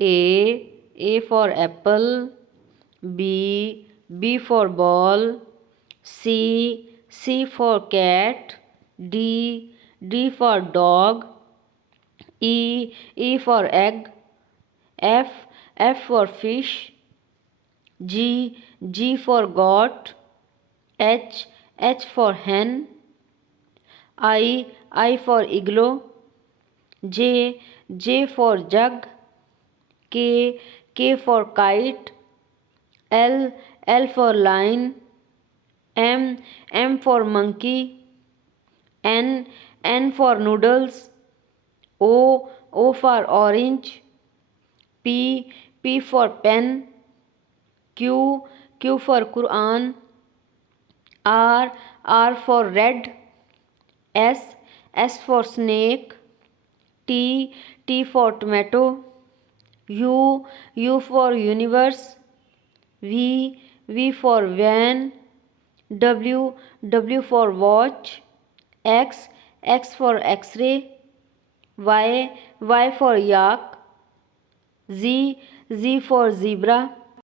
A for apple. B for ball. C for cat. D for dog. E for egg. F for fish. G for goat. H for hen. I for igloo. J for jug. K for kite. L for lion. M for monkey. N for noodles. O for orange. P for pen. Q for Quran. R for red. S for snake. T for tomato. U for universe. V for van. W for watch. X for x-ray. Y for yak. Z for zebra.